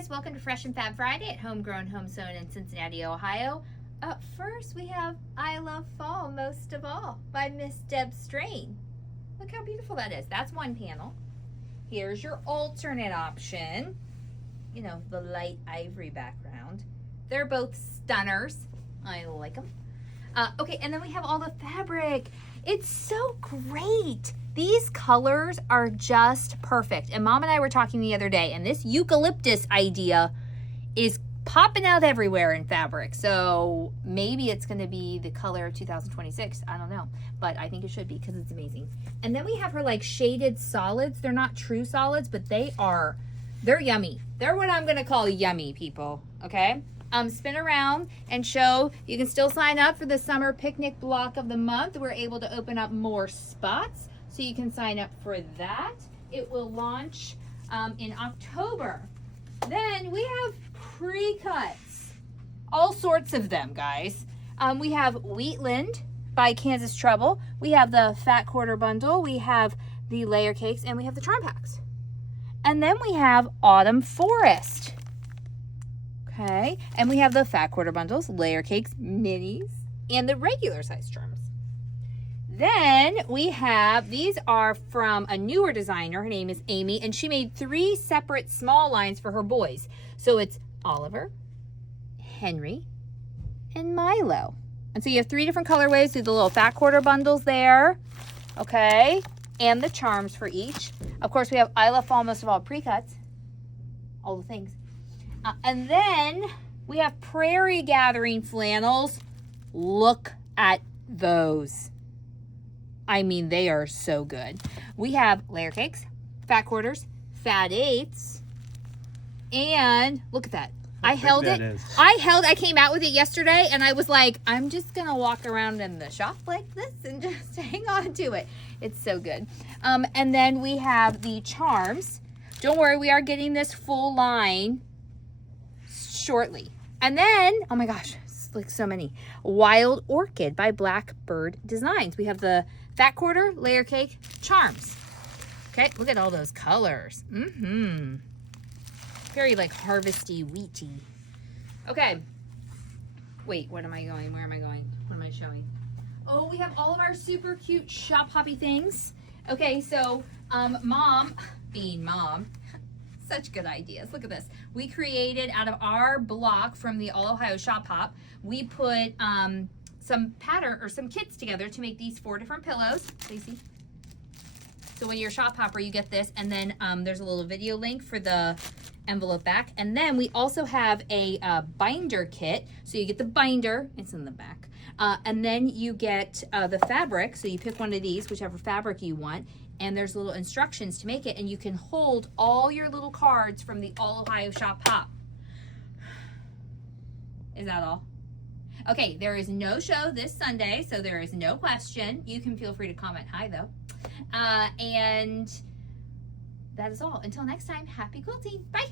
guys, welcome to Fresh and Fab Friday at HomeGrown HomeSewn in Cincinnati, Ohio. Up first we have I Love Fall Most of All by Miss Deb Strain. Look how beautiful that is. That's one panel. Here's your alternate option. You know, the light ivory background. They're both stunners. I like them. Okay, and then we have all the fabric. It's so great. These colors are just perfect. And Mom and I were talking the other day, and this eucalyptus idea is popping out everywhere in fabric. So maybe it's going to be the color of 2026. I don't know. But I think it should be because it's amazing. And then we have her like shaded solids. They're not true solids, but they're yummy. They're what I'm going to call yummy, people. Okay? Spin around and show. You can still sign up for the summer picnic block of the month. We're able to open up more spots. So you can sign up for that. It will launch in October. Then we have Precuts. All sorts of them, guys. We have Wheatland by Kansas Trouble. We have the Fat Quarter Bundle. We have the Layer Cakes. And we have the Charm Packs. And then we have Autumn Forest. Okay. And we have the Fat Quarter Bundles, Layer Cakes, Minis, and the regular size charms. Then we have, these are from a newer designer. Her name is Amy, and she made 3 separate small lines for her boys. So it's Oliver, Henry, and Milo. And so you have 3 different colorways with the little Fat Quarter bundles there. Okay. And the charms for each. Of course, we have I Love Fall Most of All Precuts. All the things. And then we have Prairie Gathering flannels. Look at those. I mean, they are so good. We have Layer Cakes, Fat Quarters, Fat Eights, and look at that. I held it. I came out with it yesterday, and I was like, I'm just going to walk around in the shop like this and just hang on to it. It's so good. And then we have the charms. Don't worry, we are getting this full line shortly. And then, oh my gosh, it's like so many. Wild Orchid by Blackbird Designs. We have the Fat Quarter, Layer Cake, Charms. Okay, look at all those colors. Very like harvesty, wheaty. Okay. Wait, what am I going? Where am I going? What am I showing? Oh, we have all of our super cute shop hoppy things. Okay, so Mom, being Mom, such good ideas. Look at this. We created out of our block from the All Ohio Shop Hop, we put some pattern or some kits together to make these 4 different pillows. Lacey. So when you're a shop hopper, you get this, and then there's a little video link for the envelope back. And then we also have a binder kit. So you get the binder, it's in the back. And then you get the fabric. So you pick one of these, whichever fabric you want. And there's little instructions to make it. And you can hold all your little cards from the All Ohio Shop Hop. Is that all? Okay, there is no show this Sunday, so there is no question. You can feel free to comment hi, though. And that is all. Until next time, happy quilting. Bye.